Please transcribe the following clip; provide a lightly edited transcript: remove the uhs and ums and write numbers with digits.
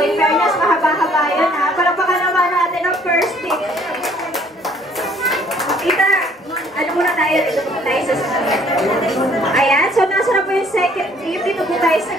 in fairness, mahaba-haba yun ha. Palakpakan naman natin ang first tip. Tita, ano muna tayo? Dito muna tayo sa second. Ayan, so nasa na po yung second tip. Dito po tayo sa